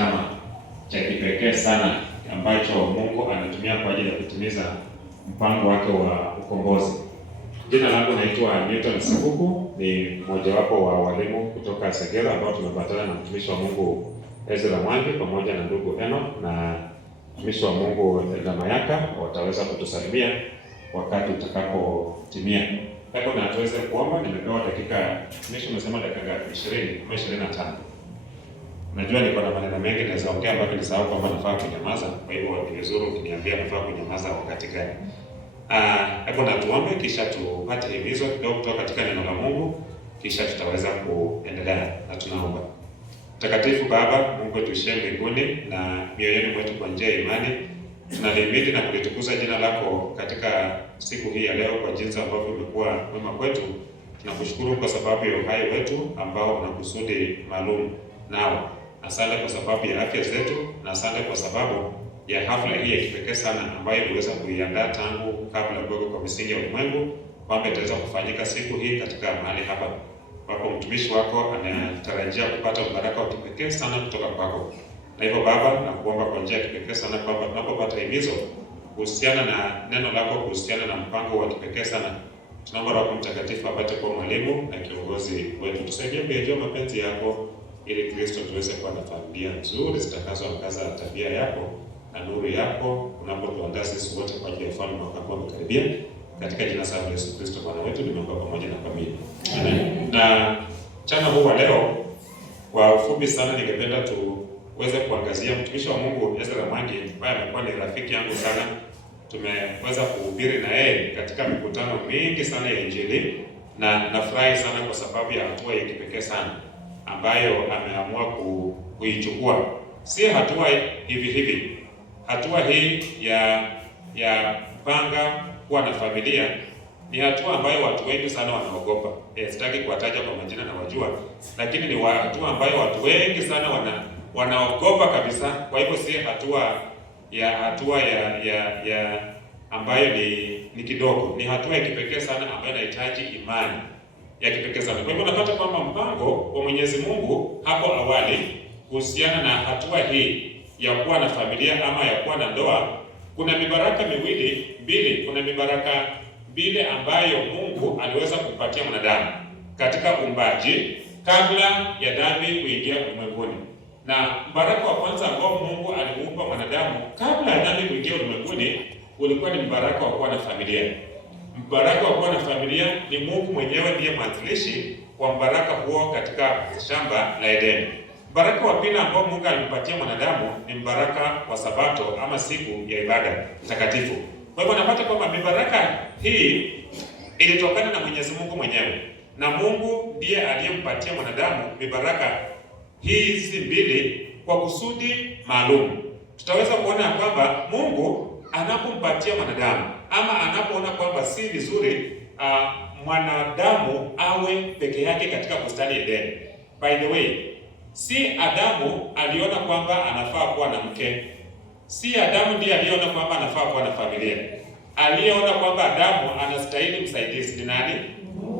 chama cha kipekee sana ambacho Mungu anatumia kwa ajili ya kutimiza mpango wake wa ukombozi. Jina langu naitwa Newton Sikuku, ni mmojawapo wa walimu kutoka Segera ambao tumepatana na mtumishi wa Mungu Ezra Mwangi pamoja na ndugu Enoch na mtumishi wa Mungu Mayaka. Wataweza kutusalimia wakati utakapotimia. Hapo na tuweze kuomba. Nimepewa dakika, mtumishi umesema dakika ngapi? 20 ama 25. Najua niko na maneno mengi naweza ongea mpaka nisahau kwamba nafaa kunyamaza. Kwa hivyo ni vizuri ukiniambia nafaa kunyamaza wakati gani. Hapo na tuombe kisha tupate himizo kidogo kutoka katika neno la Mungu kisha tutaweza kuendelea na tunaomba. Mtakatifu Baba, Mungu tuishie mbinguni na mioyoni mwetu kwa njia ya imani, tunalihimidi na kulitukuza jina lako katika siku hii ya leo kwa jinsi ambavyo umekuwa mwema kwetu. Tunakushukuru kwa sababu ya uhai wetu ambao una kusudi maalum nao. Asante kwa sababu ya afya zetu na asante kwa sababu ya hafla hii ya kipekee sana ambayo uliweza kuiandaa tangu kabla ya kuwekwa kwa misingi ya ulimwengu, kwamba itaweza kufanyika siku hii katika mahali hapa. Wako mtumishi wako anatarajia kupata baraka wa kipekee sana kutoka kwako. Na hivyo Baba, nakuomba kwa njia ya kipekee sana kwamba tunapopata himizo kuhusiana na neno lako, kuhusiana na mpango wa kipekee sana, tunaomba Roho Mtakatifu apate kuwa mwalimu na kiongozi wetu. Tusaidie kuyajua mapenzi yako ili Kristo tuweze kuwa na familia nzuri zitakazoangaza tabia yako na nuru yako unapotuandaa sisi wote kwa ajili ya ufalme wako ambao umekaribia. Katika jina la Yesu Kristo Bwana wetu nimeomba pamoja na familia. Amen. Na mchana huu wa leo kwa ufupi sana ningependa tuweze kuangazia mtumishi wa Mungu Ezra Mwangi ambaye amekuwa ni rafiki yangu sana. Tumeweza kuhubiri na yeye katika mikutano mingi sana ya Injili na nafurahi sana kwa sababu ya hatua ya kipekee sana ambayo ameamua kuichukua. Si hatua hivi hivi. Hatua hii ya kupanga kuwa na familia ni hatua ambayo watu wengi sana wanaogopa. Sitaki kuwataja kwa majina na wajua, lakini ni hatua ambayo watu wengi sana wanaogopa kabisa. Kwa hivyo si hatua ya ambayo ni kidogo. Ni hatua ya kipekee sana ambayo inahitaji imani ya kipekee sana. Kwa hivyo unapata kwamba mpango wa Mwenyezi Mungu hapo awali kuhusiana na hatua hii ya kuwa na familia ama ya kuwa na ndoa, kuna mibaraka mbili. Kuna mibaraka mbili ambayo Mungu aliweza kupatia mwanadamu katika uumbaji kabla ya dhambi kuingia ulimwenguni. Na mbaraka wa kwanza ambao Mungu alimupa mwanadamu kabla ya dhambi kuingia ulimwenguni ulikuwa ni mbaraka wa kuwa na familia. Mbaraka wa kuwa na familia ni Mungu mwenyewe ndiye mwanzilishi wa mbaraka huo katika shamba la Edeni. Mbaraka wa pili ambao Mungu alimpatia mwanadamu ni mbaraka wa Sabato ama siku ya ibada takatifu. Kwa hivyo napata kwamba mibaraka hii ilitokana na Mwenyezi Mungu mwenyewe. Na Mungu ndiye aliyempatia mwanadamu mibaraka hizi mbili kwa kusudi maalum. Tutaweza kuona kwamba Mungu anapompatia mwanadamu ama anapoona kwamba si vizuri mwanadamu awe peke yake katika bustani ya Edeni. By the way, si Adamu aliona kwamba anafaa kuwa na mke. Si Adamu ndiye aliona kwamba anafaa kuwa na familia. Aliyeona kwamba Adamu anastahili msaidizi ni nani?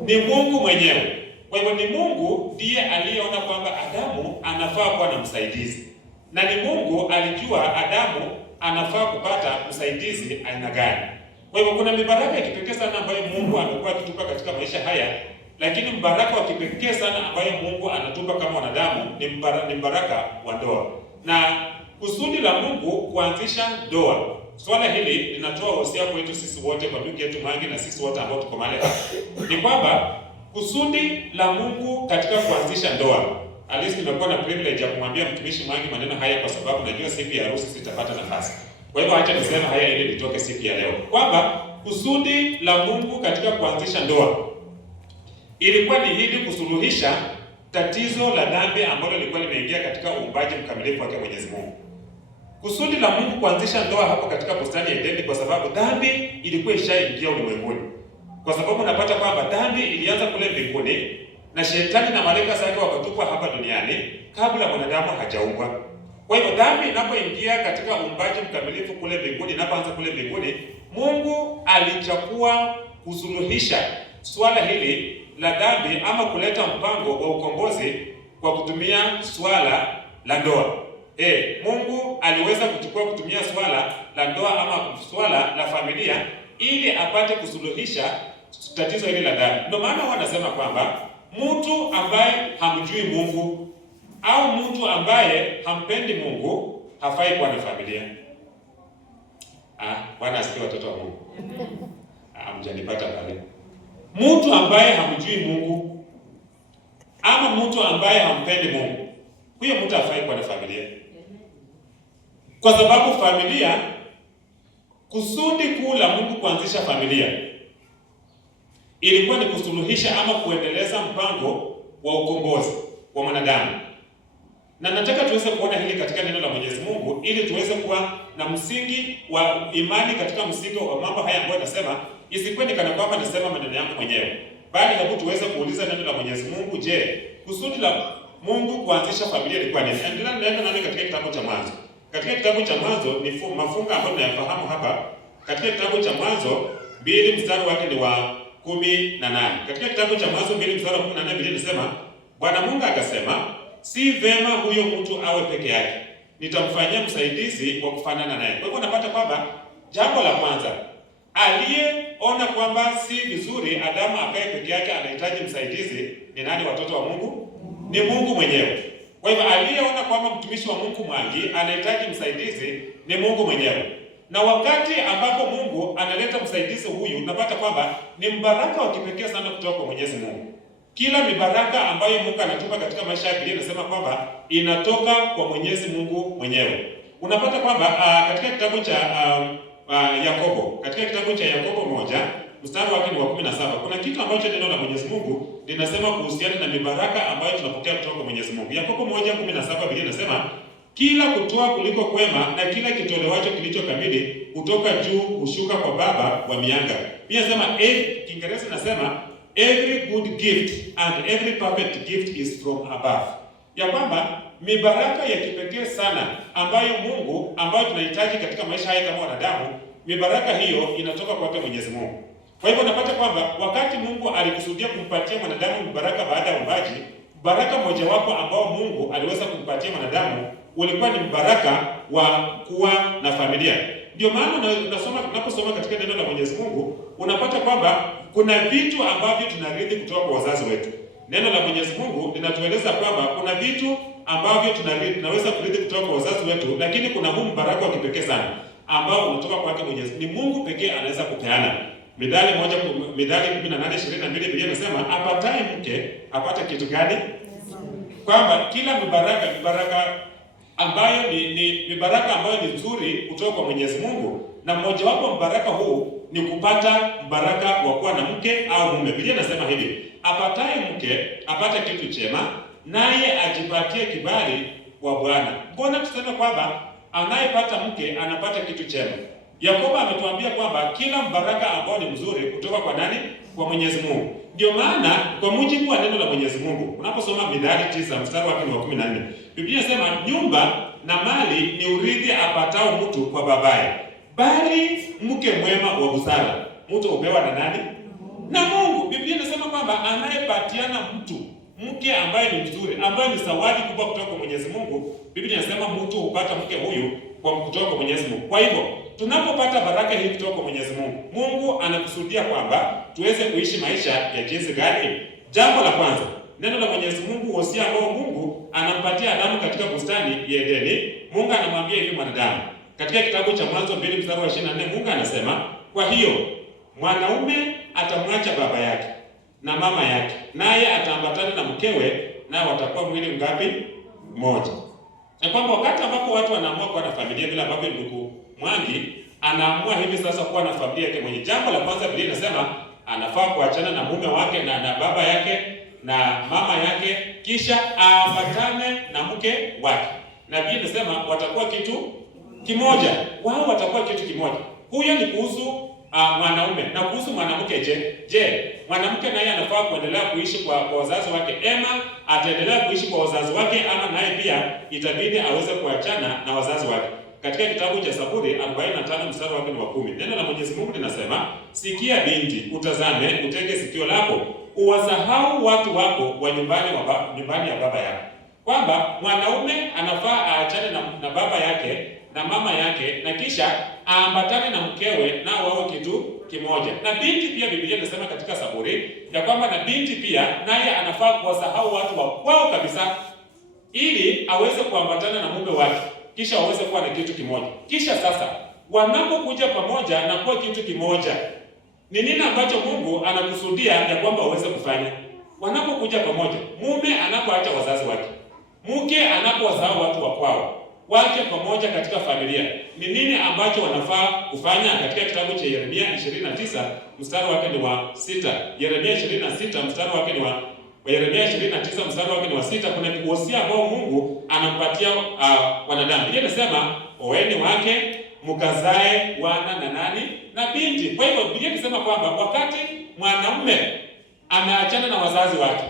Ni Mungu mwenyewe. Kwa hivyo ni Mungu ndiye aliyeona kwamba Adamu anafaa kuwa na msaidizi. Na ni Mungu alijua Adamu anafaa kupata msaidizi aina gani. Kwa hivyo kuna mibaraka ya kipekee sana ambayo Mungu amekuwa akitupa katika maisha haya. Lakini mbaraka wa kipekee sana ambayo Mungu anatupa kama wanadamu ni mbaraka wa ndoa. Na kusudi la Mungu kuanzisha ndoa, swala hili linatoa wosia kwetu sisi wote kwa ndugu yetu Mwangi na sisi wote ambao tuko mahali hapa. Ni kwamba kusudi la Mungu katika kuanzisha ndoa, alisi nimekuwa na privilege ya kumwambia mtumishi Mwangi maneno haya kwa sababu najua siku ya harusi sitapata nafasi. Kwa hivyo acha niseme haya ili litoke siku ya leo. Kwamba kusudi la Mungu katika kuanzisha ndoa ilikuwa ni hili kusuluhisha tatizo la dhambi ambalo lilikuwa limeingia katika uumbaji mkamilifu wake Mwenyezi Mungu. Kusudi la Mungu kuanzisha ndoa hapo katika bustani ya Edeni kwa sababu dhambi ilikuwa ishaingia ulimwenguni. Kwa sababu unapata kwamba dhambi ilianza kule mbinguni na shetani na malaika zake wakatupwa hapa duniani kabla mwanadamu hajaumbwa. Kwa hivyo dhambi inapoingia katika uumbaji mkamilifu kule mbinguni, inapoanza kule mbinguni, Mungu alichukua kusuluhisha swala hili la dhambi ama kuleta mpango wa ukombozi kwa kutumia swala la ndoa. Mungu aliweza kutumia swala la ndoa ama swala la familia ili apate kusuluhisha tatizo hili la dhambi. Ndio maana wanasema kwamba mtu ambaye hamjui Mungu au mtu ambaye hampendi Mungu hafai kuwa na familia. Bwana asifiwe watoto wa Mungu. Mjanipata pale. Mtu ambaye hamjui Mungu ama mtu ambaye hampendi Mungu, huyo mtu hafai kuwa na familia. Kwa sababu familia, kusudi kuu la Mungu kuanzisha familia ilikuwa ni kusuluhisha ama kuendeleza mpango wa ukombozi wa mwanadamu. Na nataka tuweze kuona hili katika neno la Mwenyezi Mungu ili tuweze kuwa na msingi wa imani katika msingi wa mambo haya ambayo nasema, isikuwe ni kana kwamba nasema maneno yangu mwenyewe, bali hebu tuweze kuuliza neno la Mwenyezi Mungu, je, kusudi la Mungu kuanzisha familia ilikuwa nini? Endelea neno nami katika kitabu cha Mwanzo. Katika kitabu cha Mwanzo ni mafunga ambayo tunayafahamu hapa. Katika kitabu cha Mwanzo 2 mstari wake ni wa 18. Katika kitabu cha Mwanzo 2 mstari wa 18 Biblia inasema, Bwana Mungu akasema, si vema huyo mtu awe peke yake, nitamfanyia msaidizi wa kufanana naye. Kwa hivyo unapata kwamba jambo la kwanza, aliyeona kwamba si vizuri Adamu akae peke yake, anahitaji msaidizi, ni nani? Watoto wa Mungu? Ni Mungu mwenyewe. Kwa hivyo aliyeona kwamba mtumishi wa Mungu Mwangi anahitaji msaidizi ni Mungu mwenyewe. Na wakati ambapo Mungu analeta msaidizi huyu, unapata kwamba ni mbaraka wa kipekee sana kutoka kwa Mwenyezi Mungu. Kila mibaraka ambayo Mungu anatupa katika maisha ya Biblia inasema kwamba inatoka kwa Mwenyezi Mungu mwenyewe. Unapata kwamba katika kitabu cha Yakobo, katika kitabu cha Yakobo 1 mstari wake ni wa 17, kuna kitu ambacho neno la Mwenyezi Mungu linasema kuhusiana na mibaraka ambayo tunapokea kutoka kwa Mwenyezi Mungu. Yakobo 1:17 Biblia inasema, kila kutoa kuliko kwema na kila kitolewacho kilicho kamili kutoka juu hushuka kwa Baba wa mianga. Pia inasema Kiingereza inasema every good gift and every perfect gift is from above. Ya kwamba mibaraka ya kipekee sana ambayo tunahitaji katika maisha haya kama wanadamu, mibaraka hiyo inatoka kwa Mwenyezi Mungu. Kwa hivyo unapata kwamba wakati Mungu alikusudia kumpatia mwanadamu mibaraka baada ya uumbaji, baraka mojawapo ambao Mungu aliweza kumpatia mwanadamu ulikuwa ni mbaraka wa kuwa na familia. Ndio maana unaposoma katika neno la Mwenyezi Mungu unapata kwamba kuna vitu ambavyo tunarithi kutoka kwa wazazi wetu. Neno la Mwenyezi Mungu linatueleza kwamba kuna vitu ambavyo tunaweza kurithi kutoka kwa wazazi wetu, lakini kuna huu mbaraka wa kipekee sana ambao unatoka kwake Mwenyezi. Ni Mungu pekee anaweza kupeana. Mithali 18:22 Biblia inasema, apataye mke apata kitu gani? Kwamba kila mibaraka ambayo ni mibaraka ambayo ni nzuri kutoka kwa Mwenyezi Mungu, na mmojawapo mbaraka huu ni kupata mbaraka wa kuwa na mke au mume. Biblia inasema hivi, apataye mke apata kitu chema, naye ajipatie kibali kwa Bwana. Mbona tuseme kwamba anayepata mke anapata kitu chema? Yakobo ametuambia kwamba kila mbaraka ambao ni mzuri kutoka kwa nani? Kwa Mwenyezi Mungu. Ndio maana kwa mujibu wa neno la Mwenyezi Mungu, unaposoma Mithali 9 mstari wa 14, Biblia inasema nyumba na mali ni urithi apatao mtu kwa babaye, bali mke mwema wa busara mtu hupewa na nani? Na Mungu. Biblia inasema kwamba anayepatiana mtu mke ambaye ni mzuri, ambaye ni zawadi kubwa kutoka kwa Mwenyezi Mungu, Biblia inasema mtu hupata mke huyu kutoka kwa Mwenyezi Mungu. Kwa hivyo tunapopata baraka hii kutoka kwa Mwenyezi Mungu, Mungu anakusudia kwamba tuweze kuishi maisha ya jinsi gani? Jambo la kwanza, neno la Mwenyezi Mungu, wosia ambao Mungu anampatia Adamu katika bustani ya Edeni. Mungu anamwambia hivi mwanadamu. Katika kitabu cha Mwanzo 2 mstari wa 24, Mungu anasema, kwa hiyo mwanaume atamwacha baba yake na mama yake, naye ataambatana na mkewe, nao watakuwa mwili ngapi? Mmoja. Na kwamba wakati ambapo watu wanaamua kuwa na familia, bila ambavyo ndugu Mwangi anaamua hivi sasa kuwa na familia yake mwenye, jambo la kwanza Biblia inasema anafaa kuachana na mume wake na baba yake na mama yake, kisha aambatane na mke wake. Na Biblia inasema watakuwa kitu kimoja. Wao watakuwa kitu kimoja. Huyo ni kuhusu mwanaume. Na kuhusu mwanamke, je, mwanamke naye anafaa kuendelea kuishi kwa wazazi wake, ama ataendelea kuishi kwa wazazi wake, ama naye pia itabidi aweze kuachana na wazazi wake? Katika kitabu cha Zaburi 45 mstari wake ni wa 10, neno la Mwenyezi Mungu linasema, sikia binti, utazame, utege sikio lako, uwasahau watu wako wa nyumbani ya baba yako. Kwamba mwanaume anafaa aachane na na baba yake na mama yake, na kisha aambatane na mkewe, nao wawe kitu kimoja. Na binti pia, Biblia inasema katika Zaburi ya kwamba na binti pia naye anafaa kuwasahau watu wa kwao kabisa, ili aweze kuambatana na mume wake, kisha waweze kuwa na kitu kimoja. Kisha sasa wanapokuja pamoja na kuwa kitu kimoja, ni nini ambacho Mungu anakusudia ya kwamba waweze kufanya? Wanapokuja pamoja, mume anapoacha wazazi wake, mke anapowasahau watu wa kwao, waje pamoja katika familia, ni nini ambacho wanafaa kufanya? Katika kitabu cha Yeremia 29 mstari wake ni wa 6. Yeremia 26 mstari wake ni wa Yeremia 29 mstari wake ni wa 6. Kuna kuhusia ambao Mungu anampatia wanadamu. Yeye anasema oeni wake mkazae wana na nani na binti. Kwa hivyo Biblia inasema kwamba wakati mwanamume ameachana na wazazi wake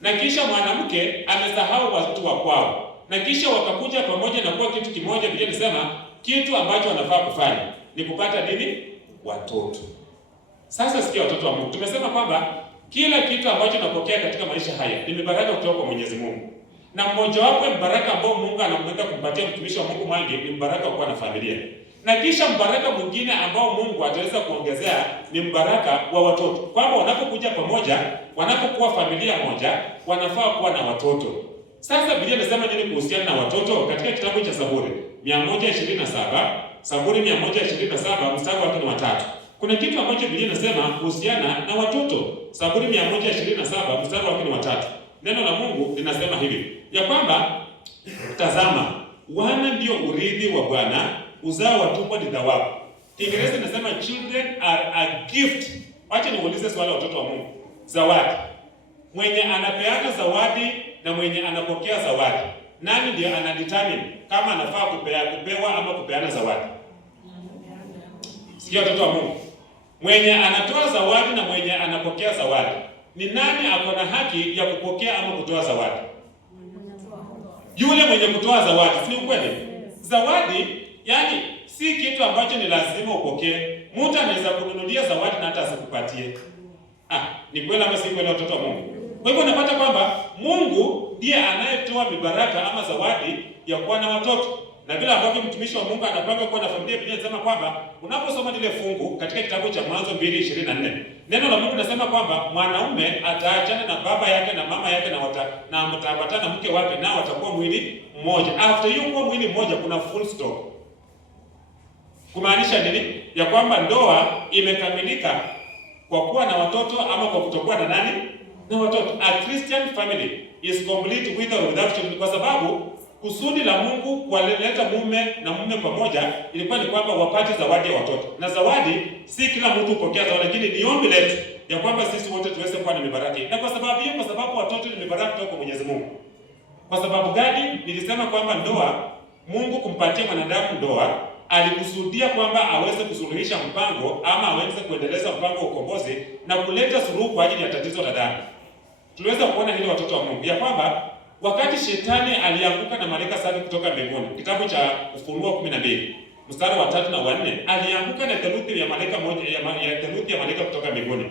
na kisha mwanamke amesahau watu wa kwao na kisha wakakuja pamoja na kuwa kitu kimoja, Biblia inasema kitu ambacho wanafaa kufanya ni kupata nini? Watoto. Sasa sikia watoto wa Mungu, tumesema kwamba kila kitu ambacho tunapokea katika maisha haya ni mibaraka kutoka kwa Mwenyezi Mungu. Na mmoja wapo mbaraka ambao Mungu anamwenda kumpatia mtumishi wa Mungu Mwangi ni mbaraka wa kuwa na familia. Na kisha mbaraka mwingine ambao Mungu ataweza kuongezea ni mbaraka wa watoto. Kwamba wanapokuja pamoja, wanapokuwa familia moja, wanafaa kuwa na watoto. Sasa Biblia inasema nini kuhusiana na watoto? Katika kitabu cha Zaburi 127, Zaburi 127 mstari wake ni wa 3. Kuna kitu ambacho Biblia inasema kuhusiana na watoto. Zaburi 127 mstari wake ni wa 3. Neno la Mungu linasema hivi, ya kwamba tazama, wana ndio urithi wa Bwana, uzao wa tumbo ni thawabu. Kiingereza inasema children are a gift. Wacha niulize swali watoto wa Mungu. Zawadi. Mwenye anapeana zawadi na mwenye anapokea zawadi, nani ndiye anadetermine kama anafaa kupewa ama kupeana zawadi? Sikia watoto wa Mungu. Mwenye anatoa zawadi na mwenye anapokea zawadi, ni nani ako na haki ya kupokea ama kutoa zawadi? Yule mwenye kutoa zawadi, si ukweli? Zawadi yani si kitu ambacho ni lazima upokee. Mtu anaweza kununulia zawadi na hata asikupatie. Ni kweli ama si kweli watoto wa Mungu? Kwa hivyo unapata kwamba Mungu ndiye anayetoa mibaraka ama zawadi ya kuwa na watoto. Na vile ambavyo mtumishi wa Mungu anapanga kuwa na familia, Biblia inasema kwamba unaposoma lile fungu katika kitabu cha Mwanzo 2:24, neno la Mungu linasema kwamba mwanaume ataachana na baba yake na mama yake na mtaambatana na mke wake, nao watakuwa mwili mmoja. After hiyo kuwa mwili mmoja kuna full stop. Kumaanisha nini? Ya kwamba ndoa imekamilika kwa kuwa na watoto ama kwa kutokuwa na nani? Na watoto. A Christian family is complete with or without children, kwa sababu kusudi la Mungu kuwaleta mume na mume pamoja ilikuwa ni kwamba wapate zawadi ya watoto. Na zawadi si kila mtu upokea zawadi, lakini ni ombi letu ya kwamba sisi wote tuweze kuwa na mibaraka. Na kwa sababu hiyo, kwa sababu watoto ni mibaraka kutoka kwa Mwenyezi Mungu. Kwa sababu gani? Nilisema kwamba ndoa, Mungu kumpatia mwanadamu ndoa, alikusudia kwamba aweze kusuluhisha mpango ama aweze kuendeleza mpango wa ukombozi na kuleta suluhu kwa ajili ya tatizo la dhambi. Tuliweza kuona hili watoto wa Mungu, ya kwamba wakati shetani alianguka na malaika saba kutoka mbinguni, kitabu cha Ufunuo 12 mstari wa 3 na 4, alianguka na theluthi ya malaika moja ya theluthi ya malaika kutoka mbinguni.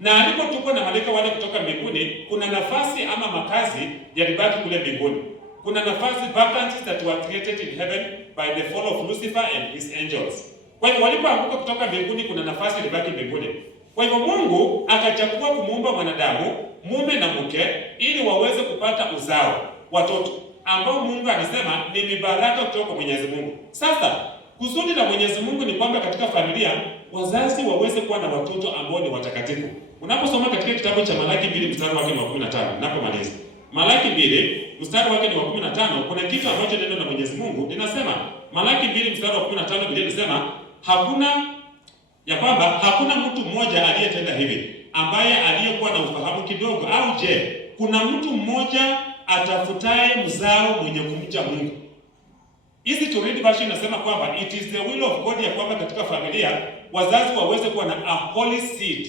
Na alipotupwa na malaika wale kutoka mbinguni, kuna nafasi ama makazi yalibaki kule mbinguni. Kuna nafasi, vacancies that were created in heaven by the fall of Lucifer and his angels. Kwa hivyo walipoanguka kutoka mbinguni, kuna nafasi ilibaki mbinguni. Kwa hivyo Mungu akachagua kumuumba mwanadamu, mume na mke, ili waweze kupata uzao, watoto ambao Mungu anasema ni mibaraka kutoka kwa Mwenyezi Mungu. Sasa kusudi la Mwenyezi Mungu ni kwamba katika familia wazazi waweze kuwa na watoto ambao ni watakatifu. Unaposoma katika kitabu cha Malaki 2 mstari wake ni wa 15, ninapomaliza Malaki 2 mstari wake ni wa 15, kuna kitu ambacho neno la Mwenyezi Mungu linasema. Malaki 2 mstari wa 15, Biblia inasema hakuna mtu mmoja aliyetenda hivi ambaye aliyekuwa na ufahamu kidogo, au je, kuna mtu mmoja atafutaye mzao mwenye kumcha Mungu? Hizi to read version inasema kwamba it is the will of God ya kwamba katika familia wazazi waweze kuwa na a holy seed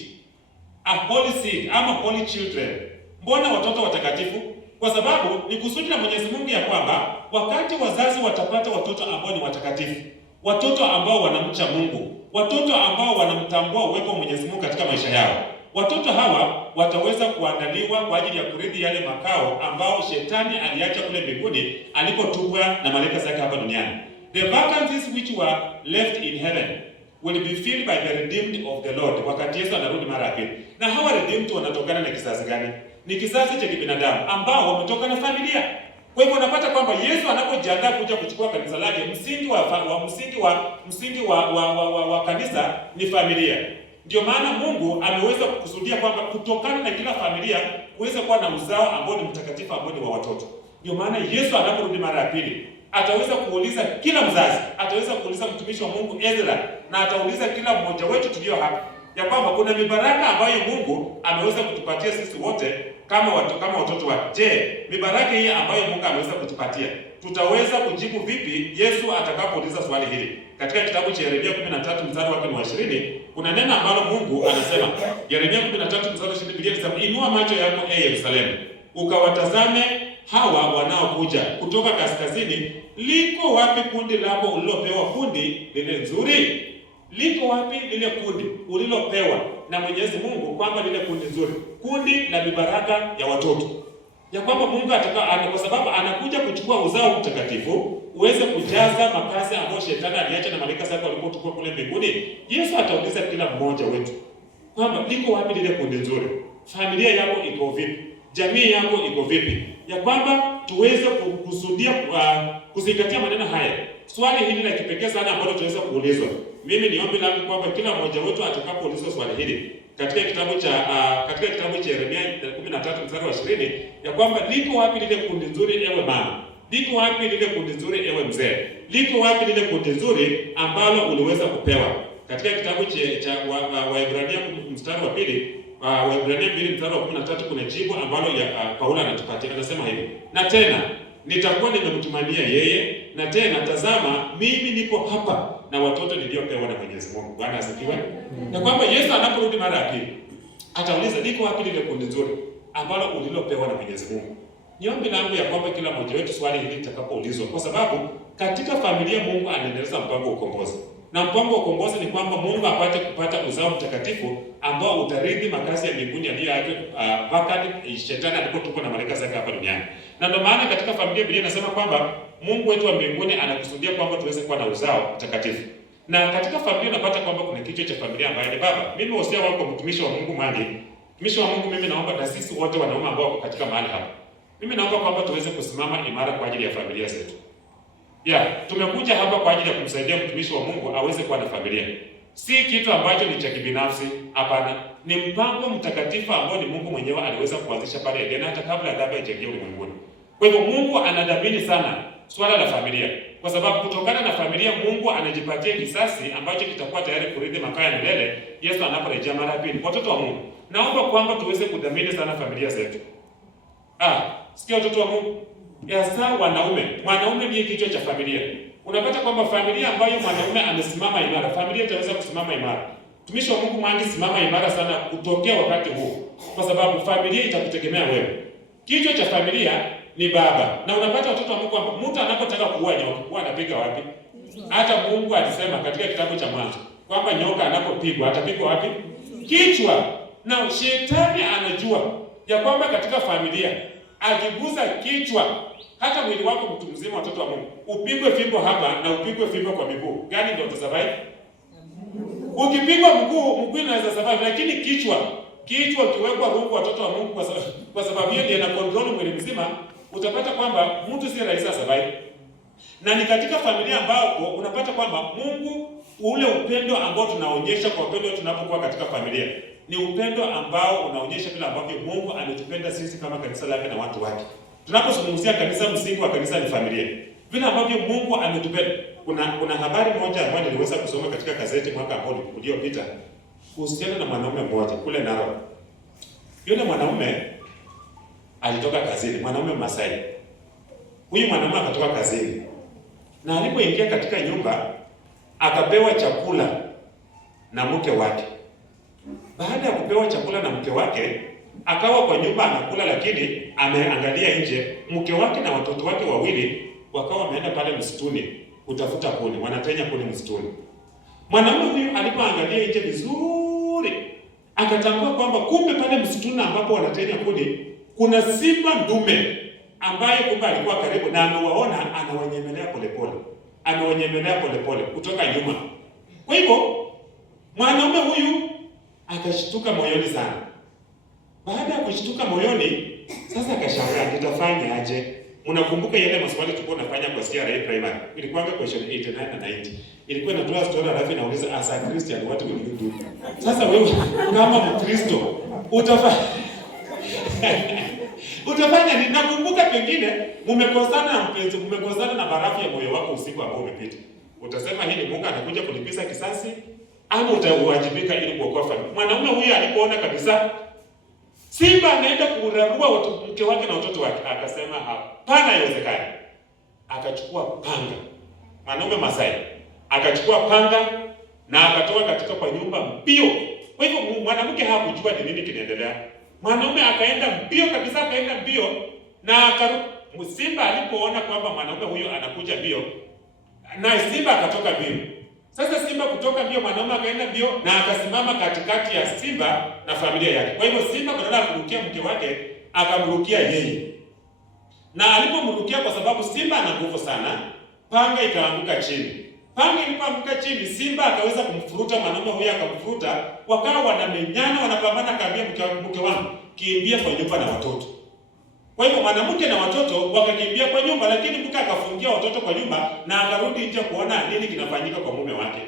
ama holy children. Mbona watoto watakatifu? Kwa sababu ni kusudi la Mwenyezi Mungu ya kwamba wakati wazazi watapata watoto ambao ni watakatifu, watoto ambao wanamcha Mungu, watoto ambao wanamtambua uwepo wa Mwenyezi Mungu katika maisha yao, watoto hawa wataweza kuandaliwa kwa ajili ya kurithi yale makao ambao shetani aliacha kule mbinguni alipotupwa na malaika zake hapa duniani. The vacancies which were left in heaven will be filled by the redeemed of the Lord, wakati Yesu anarudi mara ya pili. Na hawa redeemed wanatokana na kizazi gani? Ni kizazi cha kibinadamu ambao wametoka na familia. Kwa hivyo unapata kwamba Yesu anapojiandaa kuja kuchukua kanisa lake, msingi wa kanisa ni familia. Ndio maana Mungu ameweza kukusudia kwamba kutokana na kila familia kuweza kuwa na uzao ambao ni mtakatifu, ambao ni wa watoto. Ndio maana Yesu anaporudi mara ya pili ataweza kuuliza kila mzazi, ataweza kuuliza mtumishi wa Mungu Ezra, na atauliza kila mmoja wetu tulio hapa ya kwamba kuna mibaraka ambayo Mungu ameweza kutupatia sisi wote kama watoto wake. Je, mibaraka hii ambayo Mungu ameweza kutupatia tutaweza kujibu vipi Yesu atakapouliza swali hili? Katika kitabu cha Yeremia 13 mstari wake wa 20 kuna neno ambalo Mungu anasema. Yeremia 13 mstari wa 20, Biblia inasema, inua macho yako Yerusalemu, ukawatazame hawa wanaokuja kutoka kaskazini. Liko wapi kundi lako ulilopewa, kundi lile nzuri? Liko wapi lile kundi ulilopewa na Mwenyezi Mungu, kwamba lile kundi nzuri, kundi la mibaraka ya watoto, ya kwamba Mungu kwa sababu anakuja kuchukua uzao mtakatifu uweze kujaza makazi ambayo shetani aliacha na malaika zake walipotoka kule mbinguni. Yesu atauliza kila mmoja wetu kwamba liko wapi lile kundi nzuri? Familia yako iko vipi? Jamii yako iko vipi? Ya kwamba tuweze kukusudia kuzingatia maneno haya. Swali hili la kipekee sana ambalo tunaweza kuulizwa. Mimi niombe langu kwamba kila mmoja wetu atakapoulizwa swali hili katika kitabu cha Yeremia 13 mstari wa 20, ya kwamba liko wapi lile kundi nzuri ewe mama? Liko wapi lile kundi nzuri ewe mzee? Liko wapi lile kundi nzuri ambalo uliweza kupewa? Katika kitabu cha Waebrania mstari wa 2, Waebrania 2 mstari wa 13 kuna jibu ambalo Paulo anatupatia. Anasema hivi: na tena nitakuwa nimemtumania yeye, na tena tazama mimi nipo hapa na watoto niliopewa na Mwenyezi Mungu. Bwana asifiwe. Na kwamba Yesu anaporudi mara ya pili atauliza liko wapi lile kundi nzuri ambalo ulilopewa na Mwenyezi Mungu. Niombi langu ya kwamba kila mmoja wetu swali hili litakapoulizwa, kwa sababu katika familia Mungu anaendeleza mpango wa ukombozi. Na mpango wa ukombozi ni kwamba Mungu apate kupata uzao mtakatifu ambao utarithi makazi ya mbinguni aliyoacha wakati shetani alipotupa na malaika zake hapa duniani. Na ndio maana katika familia Biblia inasema kwamba Mungu wetu wa mbinguni anakusudia kwamba tuweze kuwa na uzao mtakatifu. Na katika familia unapata kwamba kuna kichwa cha familia ambaye ni baba. Mimi wasia wako mtumishi wa Mungu Mwangi. Mtumishi wa Mungu, mimi naomba na sisi wote wanaume ambao wako katika mahali hapa, mimi naomba kwamba tuweze kusimama imara kwa ajili ya familia zetu. Tumekuja hapa kwa ajili ya kumsaidia mtumishi wa Mungu aweze kuwa na familia. Si kitu ambacho ni cha kibinafsi, hapana. Ni mpango mtakatifu ambao ni Mungu mwenyewe aliweza kuanzisha pale Edeni hata kabla dhambi haijaingia ulimwenguni. Kwa hivyo Mungu anadhamini sana swala la familia, kwa sababu kutokana na familia Mungu anajipatia kisasi ambacho kitakuwa tayari kurithi makao ya milele Yesu anaporejea mara ya pili. Watoto wa Mungu, naomba kwamba tuweze kudhamini sana familia zetu. Sikia watoto wa Mungu, hasa wanaume. Mwanaume ndiye kichwa cha familia. Unapata kwamba familia ambayo mwanaume amesimama imara, familia itaweza kusimama imara. Mtumishi wa Mungu Mwangi, simama imara sana kutokea wakati huu, kwa sababu familia itakutegemea wewe. Kichwa cha familia ni baba. Na unapata watoto wa Mungu kwamba mtu anapotaka kuua nyoka, huwa anapiga wapi? Hata Mungu alisema katika kitabu cha Mwanzo kwamba nyoka anapopigwa atapigwa wapi? Kichwa. Na shetani anajua ya kwamba katika familia akigusa kichwa, hata mwili wako mtu mzima, watoto wa Mungu, upigwe fimbo hapa na upigwe fimbo kwa miguu, gani ndio utasurvive? Ukipigwa mguu inaweza survive, lakini kichwa kiwekwa rungu, watoto wa Mungu, kwa sababu yeye ndiye ana control mwili mzima, utapata kwamba mtu si rahisi survive. Na ni katika familia ambapo unapata kwamba Mungu, ule upendo ambao tunaonyesha kwa upendo tunapokuwa katika familia, ni upendo ambao unaonyesha vile ambavyo Mungu ametupenda sisi kama kanisa lake na watu wake. Tunapozungumzia kanisa, msingi wa kanisa ni familia. Vile ambavyo Mungu ametupenda. Kuna habari moja ambayo niliweza kusoma katika gazeti mwaka ambao uliopita kuhusiana na mwanaume mmoja kule Narok. Yule mwanaume alitoka kazini, mwanaume Masai. Huyu mwanaume akatoka kazini, na alipoingia katika nyumba akapewa chakula na mke wake. Baada ya kupewa chakula na mke wake, akawa kwa nyumba anakula, lakini ameangalia nje. Mke wake na watoto wake wawili wakawa wameenda pale msituni kutafuta kuni, wanatenya kuni msituni. Mwanaume huyu alipoangalia nje vizuri, akatambua kwamba kumbe pale msituni ambapo wanatenya kuni kuna simba ndume ambaye kumbe alikuwa karibu na amewaona, anawanyemelea polepole kutoka nyuma. Kwa hivyo mwanaume huyu akashtuka moyoni sana. Baada ya kushtuka moyoni, sasa akashangaa nitafanya aje? Mnakumbuka yale maswali tulikuwa tunafanya kwa CRA primary? Ilikuwa question 89 na 90. Ilikuwa inatoa story alafu inauliza as a Christian what will you do? Sasa wewe kama Mkristo utafanya nini? Nakumbuka pengine mmekosana na mpenzi, mmekosana na barafu ya moyo wako usiku ambao umepita. Utasema hili Mungu anakuja kulipiza kisasi ama utawajibika ili kuokoa familia? Mwanaume huyu alipoona kabisa simba anaenda kurarua mke wake na watoto wake, akasema hapana, haiwezekani. Akachukua panga, mwanaume Masai akachukua panga na akatoka katika kwa nyumba mbio. Kwa hivyo mwanamke hakujua ni nini kinaendelea. Mwanaume akaenda mbio kabisa, akaenda mbio na simba alipoona kwamba mwanaume huyo anakuja mbio, na simba akatoka mbio. Sasa simba kutoka mbio, mwanaume akaenda mbio na akasimama katikati ya simba na familia yake. Kwa hivyo simba badala ya kurukia mke wake akamrukia yeye, na alipomrukia, kwa sababu simba ana nguvu sana, panga ikaanguka chini. Panga ilipoanguka chini, simba akaweza kumfuruta mwanaume huyo, akamfuruta, wakawa wanamenyana, wanapambana. Akaambia mke wangu, kimbia kwa nyumba na watoto. Kwa hivyo mwanamke na watoto wakakimbia kwa nyumba, lakini mke akafungia watoto kwa nyumba na akarudi nje kuona nini kinafanyika kwa mume wake.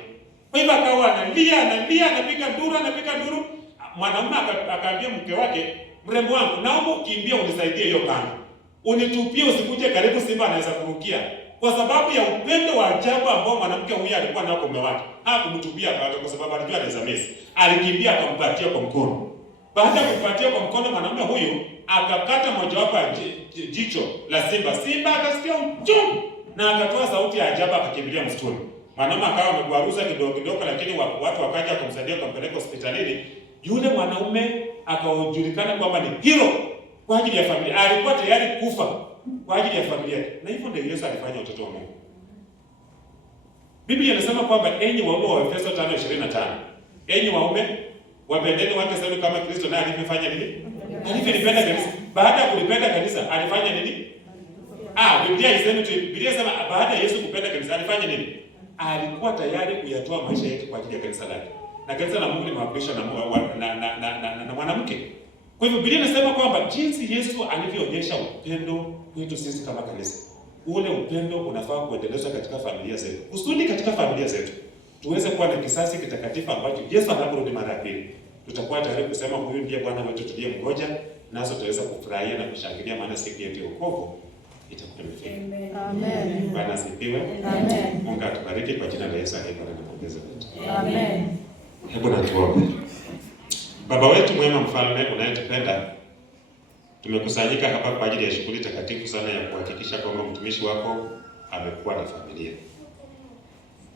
Kwa hivyo akawa analia, anapiga nduru. Mwanaume akaambia mke wake, mrembo wangu, naomba ukimbia unisaidie hiyo panga. Unitupie, usikuje karibu, simba anaweza kurukia. Kwa sababu ya upendo wa ajabu ambao mwanamke huyu alikuwa nao kwa mume wake, hakumtupia panga kwa sababu alijua anaweza mesi. Alikimbia akampatia kwa mkono. Baada ya kumpatia kwa mkono, mwanaume huyu akakata mojawapo ya jicho la simba. Simba akasikia uchungu na akatoa sauti ya ajabu, akakimbilia msituni. Mwanaume akawa amegwaruza kidogo, lakini watu wakaja kumsaidia, kumpeleka hospitalini. Yule mwanaume akajulikana kwamba ni hero kwa ajili ya familia. Alikuwa tayari kufa kwa ajili ya familia. Na hivyo ndio Yesu alifanya watoto wa Mungu. Biblia inasema kwamba enyi waume, wa Efeso 5:25, enyi waume wapendeni wake sawa kama Kristo naye alivyofanya nini? Alivyolipenda kanisa. Baada ya kulipenda kanisa alifanya nini? Biblia inasema baada ya Yesu kupenda kanisa alifanya nini? Alikuwa tayari kuyatoa maisha yake kwa ajili ya kanisa lake. Na kanisa la Mungu limewakilishwa na mwanamke. Kwa hivyo Biblia inasema kwamba jinsi Yesu alivyoonyesha upendo kwetu sisi kama kanisa, ule upendo unafaa kuendelezwa katika familia zetu. Kusudi katika familia zetu tuweze kuwa na kisasi kitakatifu ambacho Yesu anaporudi mara ya pili tutakuwa tayari kusema huyu ndiye Bwana wetu tuliyemngoja, nazo tutaweza kufurahia na kushangilia, maana siku yetu ya wokovu itakuwa imefika. Amen. Bwana asifiwe. Amen. Mungu atubariki kwa jina la Yesu aliye Bwana na Mwokozi wetu. Amen. Hebu na tuombe. Baba wetu mwema, mfalme unayetupenda, tumekusanyika hapa kwa ajili ya shughuli takatifu sana ya kuhakikisha kwamba mtumishi wako amekuwa na familia.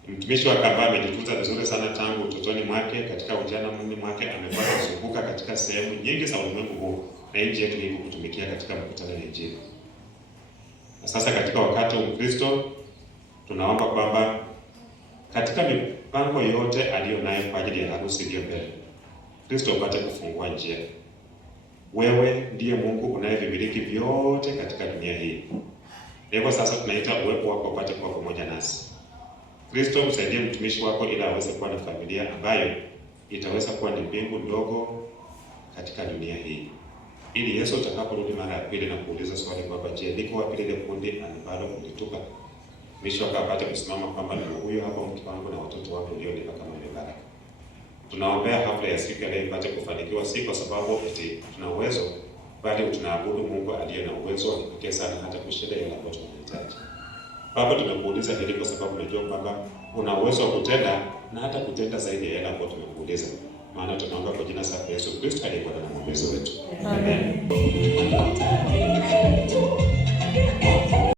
Mtumishi wako ambaye amejitunza vizuri sana tangu utotoni mwake, katika ujana mwake amekuwa kuzunguka katika sehemu nyingi za ulimwengu huu na nchi yetu hii kutumikia katika mkutano wa Injili. Na sasa katika wakati wa Kristo tunaomba kwamba katika mipango yote aliyo nayo kwa ajili ya harusi iliyo mbele, Kristo upate kufungua njia. Wewe ndiye Mungu unayevimiliki vyote katika dunia hii. Hivyo sasa tunaita uwepo wako upate kuwa pamoja nasi. Kristo, msaidie mtumishi wako ili aweze kuwa na familia ambayo itaweza kuwa ni mbingu ndogo katika dunia hii. Ili Yesu utakaporudi mara ya pili na kuuliza swali kwamba je, liko wapi lile kundi ambalo ulitupa? Mtumishi wako apate kusimama kwamba ni huyo hapo mke wangu na watoto wako ulionipa kama baraka. Tunaombea hafla ya siku ya leo ipate kufanikiwa, si kwa sababu eti tuna uwezo, bali tunaabudu Mungu aliye na uwezo wa kipekee sana hata kushinda yale ambayo tunahitaji. Baba, tumekuuliza hili kwa sababu tunajua kwamba una uwezo wa kutenda na hata kutenda zaidi ya yale ambayo tumekuuliza. Maana tunaomba kwa jina la Yesu Kristo aliye Bwana na Mwokozi wetu. Amen.